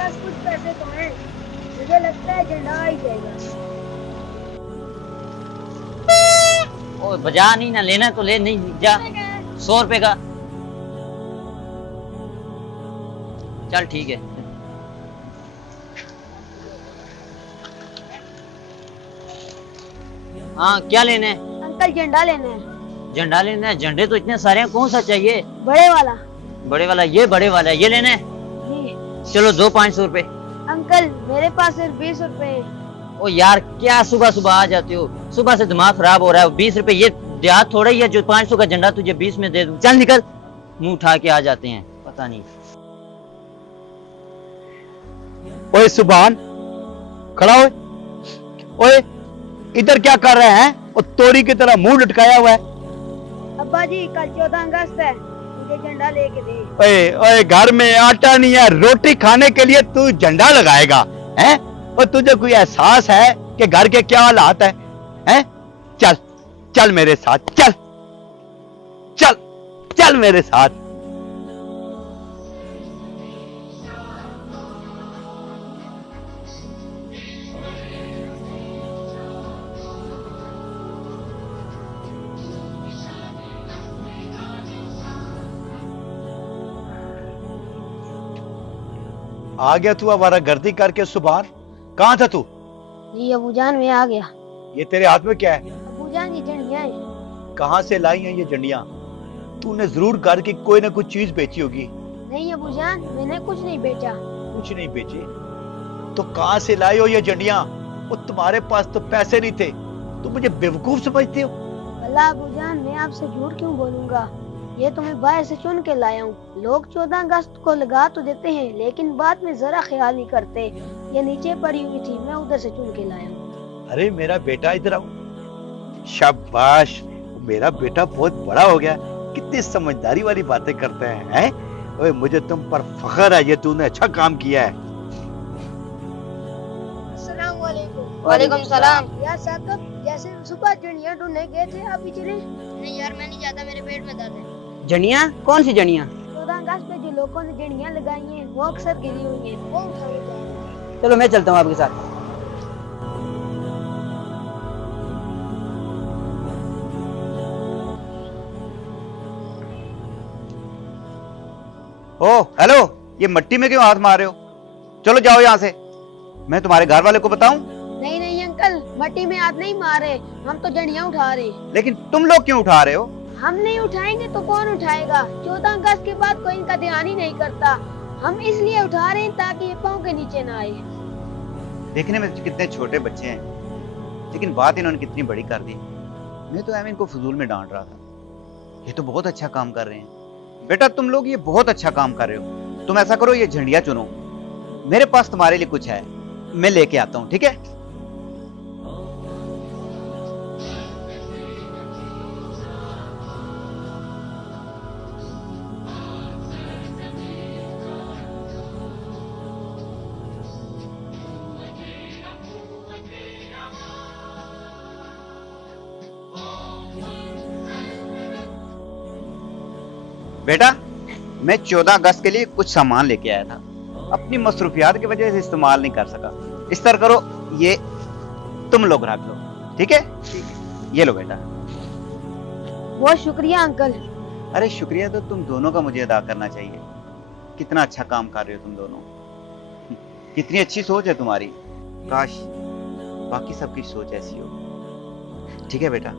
पास कुछ पैसे तो हैं, मुझे लगता है झंडा आ ही जाएगा। ओ बजा नहीं ना, लेना तो ले, नहीं जा। 100 रुपए का। चल ठीक है। हाँ क्या लेना है? अंकल झंडा लेना है। झंडा लेना है? झंडे तो इतने सारे हैं, कौन सा चाहिए? बड़े वाला। बड़े वाला? ये बड़े वाला है, ये लेना है? जी। चलो दो 500 रुपए। अंकल मेरे पास सिर्फ 20 रुपए हैं। ओ यार क्या सुबह सुबह आ जाते हो, सुबह से दिमाग खराब हो रहा है। 20 रुपए ये देहात थोड़ा ही है जो 500 का झंडा तुझे 20 में दे दूं। चल निकल, मुंह उठा के आ जाते हैं, पता नहीं। ओए सुभान, खड़ा हो। ओए इधर क्या कर रहे हैं? और तोरी की तरह मुंह लटकाया हुआ है। अब्बा जी कल 14 अगस्त है, मुझे झंडा लेके दे। ओए ओए, घर में आटा नहीं है, रोटी खाने के लिए तू झंडा लगाएगा हैं? और तुझे कोई एहसास है कि घर के क्या हालात है? हैं? चल चल मेरे साथ, चल चल चल मेरे साथ। आ गया तू आवारागर्दी करके सुभान? कहां था तू? जी अबूजान मैं आ गया। ये तेरे हाथ में क्या है? अबूजान ये झंडियाँ हैं। कहां से लाई हैं ये झंडियां? तूने जरूर घर की कोई ना कुछ चीज बेची होगी। नहीं अबूजान मैंने कुछ नहीं बेचा। कुछ नहीं बेची? तो कहां से लाई हो ये झंडियां? और तुम्हारे पास तो पैसे नहीं थे, तुम मुझे बेवकूफ समझते हो? अल्लाह अबूजान मैं आपसे झूठ क्यों बोलूंगा, ये तो मैं बाहर से चुन के लाया हूँ। लोग 14 अगस्त को लगा तो देते हैं लेकिन बाद में जरा ख्याल नहीं करते। ये नीचे पड़ी हुई थी, मैं उधर से चुन के लाया हूँ। अरे मेरा बेटा इधर आओ। शाबाश, मेरा बेटा बहुत बड़ा हो गया, कितनी समझदारी वाली बातें करते हैं। ओए मुझे तुम पर फख्र है, ये तूने अच्छा काम किया है। अस्सलाम वालेकुम। वालेकुम सलाम। यार साहब जैसे सुबह झंडियाँ ढूंढने गए थे, आप भी चले? नहीं यार मैं नहीं जाता, मेरे पेट में दर्द है। जनिया? कौन सी जनिया? 14 अगस्त पे जो लोगों ने झंडियाँ लगाई हैं वो अक्सर गिरी हुई हैं, वो उठाने जा रहे हैं। चलो मैं चलता हूँ आपके साथ। ओ हेलो, ये मिट्टी में क्यों हाथ मार रहे हो? चलो जाओ यहाँ से, मैं तुम्हारे घर वाले को बताऊं? नहीं नहीं अंकल, मट्टी में हाथ नहीं मारे, हम तो झंडियाँ उठा रहे। लेकिन तुम लोग क्यों उठा रहे हो? हम नहीं उठाएंगे तो कौन उठाएगा? 14 अगस्त के बाद कोई इनका ध्यान ही नहीं करता। हम इसलिए उठा रहे हैं ताकि ये पाँव के नीचे ना आए। देखने में कितने छोटे बच्चे हैं, लेकिन बात इन्होंने कितनी बड़ी कर दी। मैं तो इनको फजूल में डांट रहा था। ये तो बहुत अच्छा काम कर रहे हैं। बेटा तुम लोग ये बहुत अच्छा काम कर रहे हो। तुम ऐसा करो, ये झंडियाँ चुनो, मेरे पास तुम्हारे लिए कुछ है, मैं लेके आता हूँ, ठीक है? बेटा मैं 14 अगस्त के लिए कुछ सामान लेके आया था, अपनी मसरूफियात की वजह से इस्तेमाल नहीं कर सका। इस तरह करो, ये तुम लोग रख लो, ठीक है? ये लो बेटा। बहुत शुक्रिया अंकल। अरे शुक्रिया तो तुम दोनों का मुझे अदा करना चाहिए। कितना अच्छा काम कर रहे हो तुम दोनों, कितनी अच्छी सोच है तुम्हारी। काश बाकी सबकी सोच ऐसी हो। ठीक है बेटा,